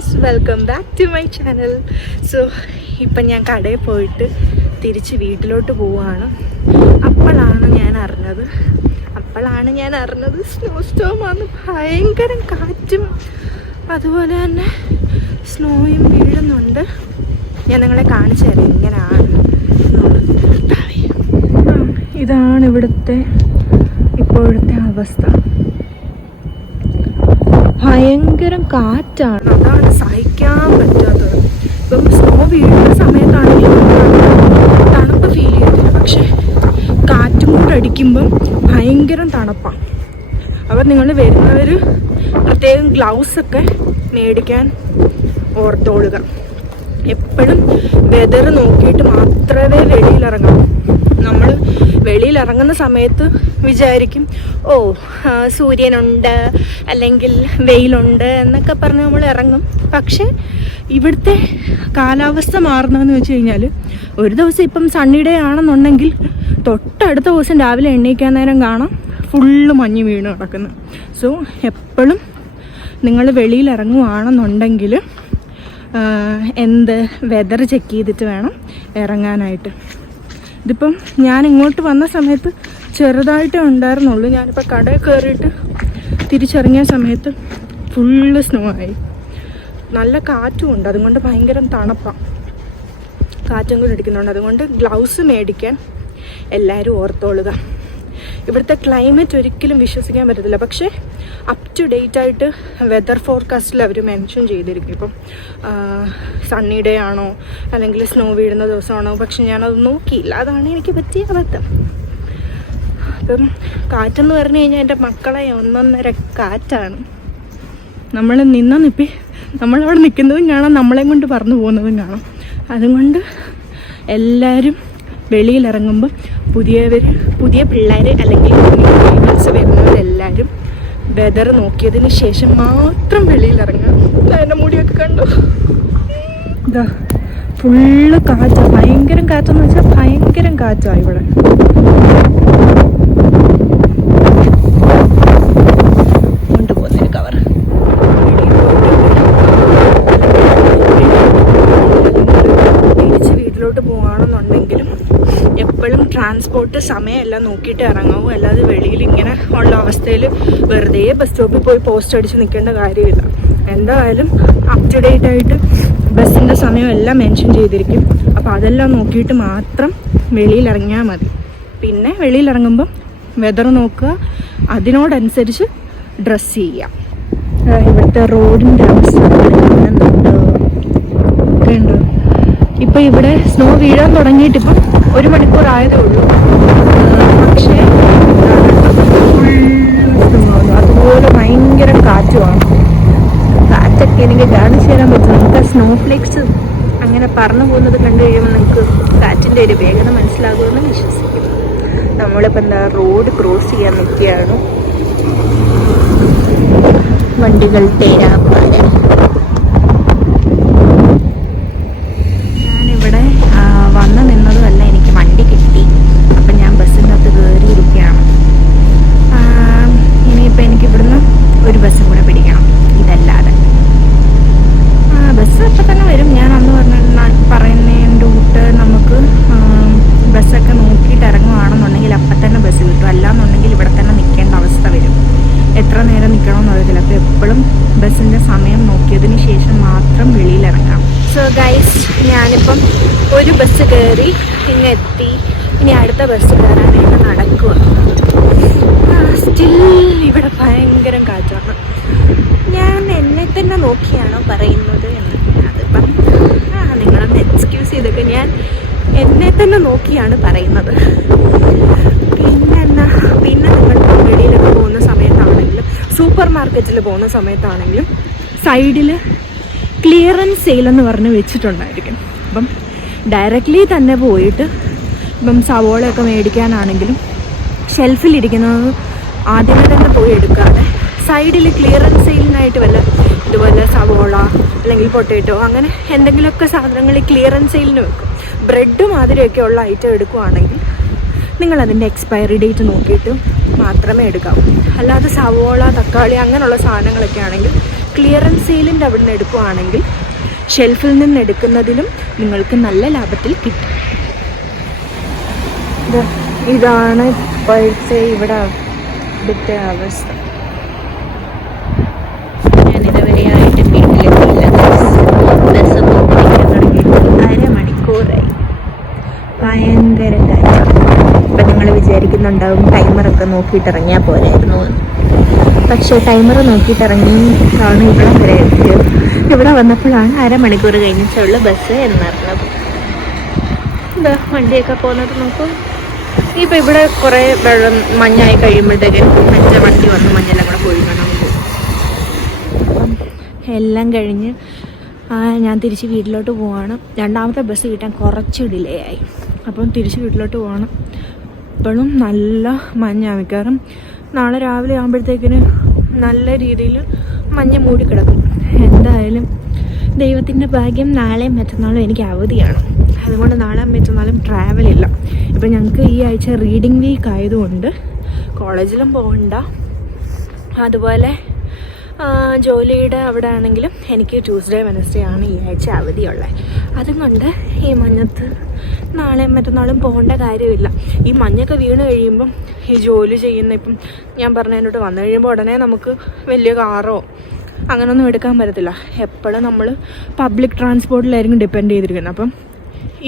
Guys, welcome back to my channel. So ഇപ്പം ഞാൻ കടയിൽ പോയിട്ട് തിരിച്ച് വീട്ടിലോട്ട് പോവുകയാണ്. അപ്പോഴാണ് ഞാൻ അറിഞ്ഞത് സ്നോ സ്റ്റോമാണ്. ഭയങ്കര കാറ്റും അതുപോലെ തന്നെ സ്നോയും വീഴുന്നുണ്ട്. ഞാൻ നിങ്ങളെ കാണിച്ചു തരാം എങ്ങനെയാണ്. ഇതാണ് ഇപ്പോഴത്തെ അവസ്ഥ. ഭയങ്കര കാറ്റാണ്, അതാണ് സഹിക്കാൻ പറ്റാത്തത്. ഇപ്പം സ്നോ വീഴുന്ന സമയത്താണെങ്കിൽ തണുപ്പ് ഫീൽ ചെയ്യത്തില്ല, പക്ഷെ കാറ്റും കൂടെ അടിക്കുമ്പം ഭയങ്കര തണുപ്പാണ്. അപ്പം നിങ്ങൾ വരുന്നവർ പ്രത്യേകം ഗ്ലൗസൊക്കെ മേടിക്കാൻ ഓർത്തോളുക. എപ്പോഴും വെതർ നോക്കിയിട്ട് മാത്രമേ വെളിയിലിറങ്ങാവൂ. നമ്മൾ വെളിയിലിറങ്ങുന്ന സമയത്ത് വിചാരിക്കും സൂര്യനുണ്ട് അല്ലെങ്കിൽ വെയിലുണ്ട് എന്നൊക്കെ പറഞ്ഞ് നമ്മൾ ഇറങ്ങും. പക്ഷെ ഇവിടുത്തെ കാലാവസ്ഥ മാറുന്നതെന്ന് വെച്ച് കഴിഞ്ഞാൽ ഒരു ദിവസം ഇപ്പം സണ്ണി ഡേ ആണെന്നുണ്ടെങ്കിൽ തൊട്ടടുത്ത ദിവസം രാവിലെ എണ്ണീക്കാൻ നേരം കാണാം ഫുള്ള് മഞ്ഞ് വീണ് കിടക്കുന്നു. സോ എപ്പോഴും നിങ്ങൾ വെളിയിലിറങ്ങുവാണെന്നുണ്ടെങ്കിൽ വെതർ ചെക്ക് ചെയ്തിട്ട് വേണം ഇറങ്ങാനായിട്ട്. ഇതിപ്പം ഞാൻ ഇങ്ങോട്ട് വന്ന സമയത്ത് ചെറുതായിട്ടേ ഉണ്ടായിരുന്നുള്ളൂ. ഞാനിപ്പോൾ കടയിൽ കയറിയിട്ട് തിരിച്ചിറങ്ങിയ സമയത്ത് ഫുള്ള് സ്നോ ആയി. നല്ല കാറ്റും ഉണ്ട്, അതുകൊണ്ട് ഭയങ്കര തണുപ്പാണ്. കാറ്റും കൂടി അടിക്കുന്നുണ്ട്. അതുകൊണ്ട് ഗ്ലൗസ് മേടിക്കാൻ എല്ലാവരും ഓർത്തോളുക. ഇവിടുത്തെ ക്ലൈമറ്റ് ഒരിക്കലും വിശ്വസിക്കാൻ പറ്റത്തില്ല. പക്ഷേ അപ് ടു ഡേറ്റ് ആയിട്ട് വെതർ ഫോർകാസ്റ്റിൽ അവർ മെൻഷൻ ചെയ്തിരിക്കും. ഇപ്പം സണ്ണി ഡേ ആണോ അല്ലെങ്കിൽ സ്നോ വീഴുന്ന ദിവസമാണോ, പക്ഷെ ഞാനത് നോക്കിയില്ല. അതാണ് എനിക്ക് പറ്റിയ അബദ്ധം. അപ്പം കാറ്റെന്ന് പറഞ്ഞു കഴിഞ്ഞാൽ എൻ്റെ മക്കളെ ഒന്നൊന്നര കാറ്റാണ്. നമ്മളവിടെ നിൽക്കുന്നതും കാണാം, നമ്മളെയും കൊണ്ട് പറന്നു പോകുന്നതും കാണാം. അതുകൊണ്ട് എല്ലാവരും വെളിയിലിറങ്ങുമ്പോൾ പുതിയ പിള്ളേർ അല്ലെങ്കിൽ പേരൻസ് വരുന്നവരെല്ലാവരും വെതർ നോക്കിയതിന് ശേഷം മാത്രം വെളിയിലിറങ്ങുക. എൻ്റെ മുടിയൊക്കെ കണ്ടു, ഇതാ ഫുള്ള് കാറ്റാണ്. ഭയങ്കര കാറ്റെന്ന് വെച്ചാൽ ഭയങ്കര കാറ്റാണ് ഇവിടെ. കൊണ്ടുപോകുന്നൊരു കവർ തിരിച്ച് വീട്ടിലോട്ട് പോവുകയാണെന്നുണ്ടെങ്കിലും എപ്പോഴും ട്രാൻസ്പോർട്ട് സമയമെല്ലാം നോക്കിയിട്ട് ഇറങ്ങാവൂ. അല്ലാതെ വെളിയിൽ ഇങ്ങനെ ഉള്ള അവസ്ഥയിൽ വെറുതെ ബസ് സ്റ്റോപ്പിൽ പോയി പോസ്റ്റ് അടിച്ച് നിൽക്കേണ്ട കാര്യമില്ല. എന്തായാലും അപ് ടു ഡേറ്റ് ആയിട്ട് ബസ്സിൻ്റെ സമയം എല്ലാം മെൻഷൻ ചെയ്തിരിക്കും. അപ്പോൾ അതെല്ലാം നോക്കിയിട്ട് മാത്രം വെളിയിലിറങ്ങിയാൽ മതി. പിന്നെ വെളിയിലിറങ്ങുമ്പം വെതർ നോക്കുക, അതിനോടനുസരിച്ച് ഡ്രസ്സ് ചെയ്യാം. ഇവിടുത്തെ റോഡിൻ്റെ അവസ്ഥ കാണുന്നുണ്ട്. ഇപ്പം ഇവിടെ സ്നോ വീഴാൻ തുടങ്ങിയിട്ടിപ്പം 1 മണിക്കൂർ ആയതേ ഉള്ളൂ. പക്ഷേ അതുപോലെ ഭയങ്കര കാറ്റുമാണ്. കാറ്റൊക്കെ എനിക്ക് കാണിച്ചു തരാൻ പറ്റും. നമുക്ക് സ്നോ ഫ്ലേക്സ് അങ്ങനെ പറന്നു പോകുന്നത് കണ്ടു കഴിയുമ്പോൾ നിങ്ങൾക്ക് കാറ്റിൻ്റെ ഒരു വേഗത മനസ്സിലാകുമെന്ന് വിശ്വസിക്കുന്നു. നമ്മളിപ്പോൾ റോഡ് ക്രോസ് ചെയ്യാൻ നിൽക്കുകയാണ്. വണ്ടികൾ തേരാപ്പാര. ഞാനിവിടെ വന്ന് നിന്നതുമല്ല, എനിക്ക് വണ്ടി കിട്ടി. അപ്പം ഞാൻ ബസ്സിൻ്റെ അകത്ത് കയറിയിരിക്കുകയാണ്. ഇനിയിപ്പോൾ എനിക്ക് ഇവിടുന്ന് ഒരു ബസ്സും കൂടെ പിടിക്കണം. ഇതല്ലാതെ ബസ് അപ്പം തന്നെ വരും. ഞാൻ അന്ന് പറയുന്നതിൻ്റെ റൂട്ട് നമുക്ക് ബസ്സൊക്കെ നോക്കിയിട്ട് ഇറങ്ങുകയാണെന്നുണ്ടെങ്കിൽ അപ്പം തന്നെ ബസ് കിട്ടും. അല്ലാന്നുണ്ടെങ്കിൽ ഇവിടെ തന്നെ നിൽക്കേണ്ട അവസ്ഥ വരും. എത്ര നേരം നിൽക്കണമെന്ന് അറിയത്തില്ല. അപ്പോൾ എപ്പോഴും ബസ്സിൻ്റെ സമയം നോക്കിയതിന് ശേഷം മാത്രം വെളിയിലിറങ്ങാം. സോ ഗൈസ്, ഞാനിപ്പം ഒരു ബസ് കയറി എത്തി. ഇനി അടുത്ത ബസ് കയറാനായിട്ട് നടക്കുക. സ്റ്റിൽ ഇവിടെ ഭയങ്കര കാറ്റാണ്. ഞാൻ എന്നെ തന്നെ നോക്കിയാണോ പറയുന്നത് എന്ന് അതിപ്പം നിങ്ങളൊന്ന് എക്സ്ക്യൂസ് ചെയ്തൊക്കെ, ഞാൻ എന്നെ തന്നെ നോക്കിയാണ് പറയുന്നത്. പിന്നെ നിങ്ങൾ വെളിയിലൊക്കെ പോകുന്ന സമയത്താണെങ്കിലും സൂപ്പർ മാർക്കറ്റിൽ പോകുന്ന സമയത്താണെങ്കിലും സൈഡിൽ ക്ലിയറൻസ് സെയിലെന്ന് പറഞ്ഞ് വെച്ചിട്ടുണ്ടായിരിക്കും. അപ്പം ഡയറക്റ്റ്ലി തന്നെ പോയിട്ട് ഇപ്പം സവോളയൊക്കെ മേടിക്കാനാണെങ്കിലും ഷെൽഫിലിരിക്കുന്നത് ആദ്യമേ തന്നെ പോയി എടുക്കാതെ സൈഡിൽ ക്ലിയറൻസ് സെയിലിനായിട്ട് ഇതുപോലെ സവോള അല്ലെങ്കിൽ പൊട്ടേറ്റോ അങ്ങനെ എന്തെങ്കിലുമൊക്കെ സാധനങ്ങൾ ക്ലിയറൻസ് സെയിലിന് വെക്കും. ബ്രെഡ് മാതിരിയൊക്കെ ഉള്ള ഐറ്റം എടുക്കുകയാണെങ്കിൽ നിങ്ങളതിൻ്റെ എക്സ്പയറി ഡേറ്റ് നോക്കിയിട്ട് മാത്രമേ എടുക്കാവൂ. അല്ലാതെ സവോള, തക്കാളി അങ്ങനെയുള്ള സാധനങ്ങളൊക്കെ ആണെങ്കിൽ ക്ലിയറൻസ് സെയിലിൻ്റെ അവിടെ നിന്ന് എടുക്കുകയാണെങ്കിൽ ഷെൽഫിൽ നിന്ന് എടുക്കുന്നതിലും നിങ്ങൾക്ക് നല്ല ലാഭത്തിൽ കിട്ടും. ഇതാണ് ഇപ്പോഴത്തെ ഇവിടെ ഇവിടുത്തെ അവസ്ഥ. ഞാനിതുവരെയായിട്ട് വീട്ടിലെത്തിയില്ല. ബസ് തുടങ്ങിയിട്ട് അരമണിക്കൂറായി. ഭയങ്കര കാര്യം. ഇപ്പം നിങ്ങൾ വിചാരിക്കുന്നുണ്ടാവും ടൈമറൊക്കെ നോക്കിയിട്ടിറങ്ങിയാൽ പോരായിരുന്നു. പക്ഷേ ടൈമർ നോക്കിയിട്ടിറങ്ങിയാണ് ഇവിടെ വരെ എത്തിയത്. ഇവിടെ വന്നപ്പോഴാണ് അരമണിക്കൂർ കഴിഞ്ഞിട്ടുള്ള ബസ് എന്നറിഞ്ഞത്. എന്താ വണ്ടിയൊക്കെ പോകുന്നത് നോക്കൂ. ഇപ്പം ഇവിടെ കുറേ വെള്ളം മഞ്ഞായി കഴിയുമ്പോഴത്തേക്ക് മറ്റേ വണ്ടി വന്ന് മഞ്ഞെല്ലാം കൂടെ പൊഴിക്കണം. അപ്പം എല്ലാം കഴിഞ്ഞ് ഞാൻ തിരിച്ച് വീട്ടിലോട്ട് പോവാണ്. രണ്ടാമത്തെ ബസ് കിട്ടാൻ കുറച്ച് ഡിലേ ആയി. അപ്പം തിരിച്ച് വീട്ടിലോട്ട് പോകണം. ഇപ്പോഴും നല്ല മഞ്ഞാണ്. മിക്കവാറും നാളെ രാവിലെ ആകുമ്പോഴത്തേക്കിന് നല്ല രീതിയിൽ മഞ്ഞ് മൂടിക്കിടക്കും. എന്തായാലും ദൈവത്തിൻ്റെ ഭാഗ്യം നാളെയും മറ്റന്നാളും എനിക്ക് അവധിയാണ്. അതുകൊണ്ട് നാളെ മറ്റന്നാളും ട്രാവലില്ല. ഇപ്പം ഞങ്ങൾക്ക് ഈ ആഴ്ച റീഡിംഗ് വീക്ക് ആയതുകൊണ്ട് കോളേജിലും പോകണ്ട. അതുപോലെ ജോലിയുടെ അവിടെ ആണെങ്കിലും എനിക്ക് ട്യൂസ്ഡേ വെനസ്ഡേ ആണ് ഈ ആഴ്ച അവധിയുള്ളത്. അതുകൊണ്ട് ഈ മഞ്ഞത്ത് നാളെയും മറ്റന്നാളും പോകേണ്ട കാര്യമില്ല. ഈ മഞ്ഞൊക്കെ വീണ് കഴിയുമ്പം ഈ ജോലി ചെയ്യുന്ന ഇപ്പം ഞാൻ പറഞ്ഞതിനോട്ട് വന്നു കഴിയുമ്പോൾ ഉടനെ നമുക്ക് വലിയ കാറോ അങ്ങനെയൊന്നും എടുക്കാൻ പറ്റത്തില്ല. എപ്പോഴും നമ്മൾ പബ്ലിക് ട്രാൻസ്പോർട്ടിലായിരിക്കും ഡിപ്പെൻഡ് ചെയ്തിരിക്കുന്നത്. അപ്പം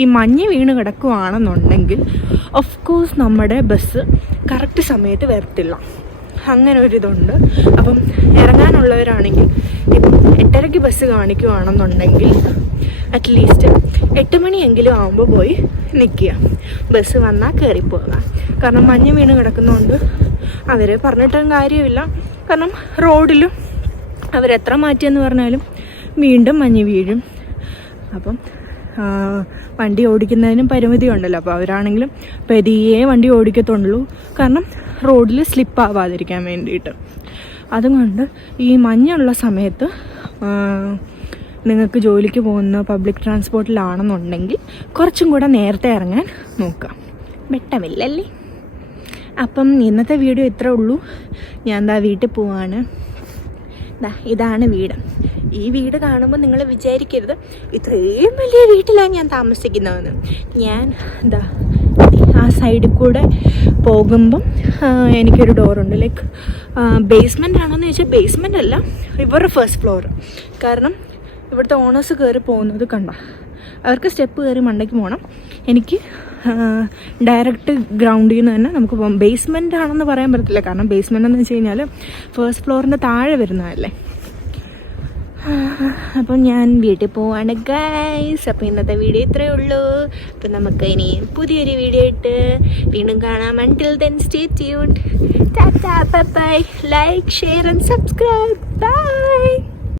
ഈ മഞ്ഞ് വീണ് കിടക്കുകയാണെന്നുണ്ടെങ്കിൽ ഓഫ് കോഴ്സ് നമ്മുടെ ബസ് കറക്റ്റ് സമയത്ത് വരത്തില്ല. അങ്ങനെ ഒരിതുണ്ട്. അപ്പം ഇറങ്ങാനുള്ളവരാണെങ്കിൽ ഇപ്പം 8:30 ബസ് കാണിക്കുകയാണെന്നുണ്ടെങ്കിൽ അറ്റ്ലീസ്റ്റ് 8 മണിയെങ്കിലും ആകുമ്പോൾ പോയി നിൽക്കുക. ബസ് വന്നാൽ കയറിപ്പോകുക. കാരണം മഞ്ഞ് വീണ് കിടക്കുന്നതുകൊണ്ട് അവരെ പറഞ്ഞിട്ടും കാര്യമില്ല. കാരണം റോഡിലും അവരെത്ര മാറ്റിയെന്ന് പറഞ്ഞാലും വീണ്ടും മഞ്ഞ് വീഴും. അപ്പം വണ്ടി ഓടിക്കുന്നതിനും പരിമിതി ഉണ്ടല്ലോ. അപ്പോൾ അവരാണെങ്കിലും പതിയെ വണ്ടി ഓടിക്കത്തുള്ളൂ. കാരണം റോഡിൽ സ്ലിപ്പാവാതിരിക്കാൻ വേണ്ടിയിട്ട്. അതുകൊണ്ട് ഈ മഞ്ഞുള്ള സമയത്ത് നിങ്ങൾക്ക് ജോലിക്ക് പോകുന്ന പബ്ലിക് ട്രാൻസ്പോർട്ടിലാണെന്നുണ്ടെങ്കിൽ കുറച്ചും കൂടെ നേരത്തെ ഇറങ്ങാൻ നോക്കാം. വെട്ടമില്ലല്ലേ? അപ്പം ഇന്നത്തെ വീഡിയോ ഇത്രേ ഉള്ളൂ. ഞാൻ എന്താ വീട്ടിൽ പോവാണ്. ഇതാണ് വീട്. ഈ വീട് കാണുമ്പോൾ നിങ്ങൾ വിചാരിക്കരുത് ഇത്രയും വലിയ വീട്ടിലാണ് ഞാൻ താമസിക്കുന്നതെന്ന്. ഞാൻ ആ സൈഡിൽ കൂടെ പോകുമ്പം എനിക്കൊരു ഡോറുണ്ട്. ലൈക്ക് ബേസ്മെൻ്റ് ആണോയെന്ന് ചോദിച്ചാൽ ബേസ്മെൻ്റ് അല്ല, ഇവരുടെ ഫസ്റ്റ് ഫ്ലോർ. കാരണം ഇവിടുത്തെ ഓണേഴ്സ് കയറി പോകുന്നത് കണ്ട. അവർക്ക് സ്റ്റെപ്പ് കയറി മണ്ടയ്ക്ക് പോകണം. എനിക്ക് ഡയറക്റ്റ് ഗ്രൗണ്ടിൽ നിന്ന് തന്നെ നമുക്ക് പോകാം. ബേസ്മെൻ്റ് ആണെന്ന് പറയാൻ പറ്റത്തില്ല. കാരണം ബേസ്മെൻ്റ് എന്ന് വെച്ച് കഴിഞ്ഞാൽ ഫസ്റ്റ് ഫ്ലോറിൻ്റെ താഴെ വരുന്നതല്ലേ. അപ്പം ഞാൻ വീട്ടിൽ പോവാണ് ഗൈസ്. അപ്പോൾ ഇന്നത്തെ വീഡിയോ ഇത്രയേ ഉള്ളൂ. അപ്പം നമുക്ക് ഇനി പുതിയൊരു വീഡിയോ ഇട്ട് വീണ്ടും കാണാം. Until then, stay tuned. Ta-ta, bye-bye. Like, share and subscribe. Bye.